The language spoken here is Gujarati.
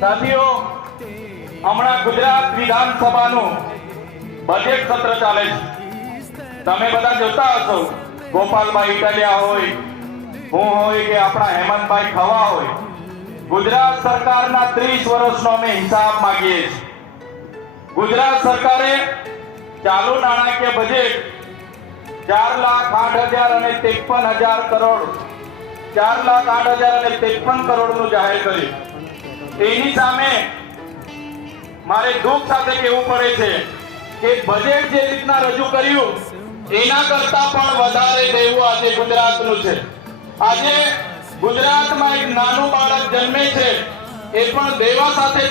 સાથીઓ, હમણાં ગુજરાત વિધાનસભાનું બજેટ સત્ર ચાલે છે. તમે બધા જોતા હશો, ગોપાલભાઈ ઇટાલિયા હોય, હું હોય કે આપણા હેમંતભાઈ ખવા હોય, ગુજરાત સરકારના 30 વર્ષનો અમે હિસાબ માંગીએ છીએ. ગુજરાત સરકારે ચાલુ નાણાકીય બજેટ 4,08,053 કરોડ 4,08,053 કરોડનું જાહેર કર્યું. એની સામે મારે દુઃખ સાથે કહેવું પડે છે કે બજેટ જે રીતના રજૂ કર્યું એના કરતા પણ વધારે દેવું આજે ગુજરાતનું છે. આજે ગુજરાતમાં એક નાનું બાળક જન્મે છે, એ પણ દેવા સાથે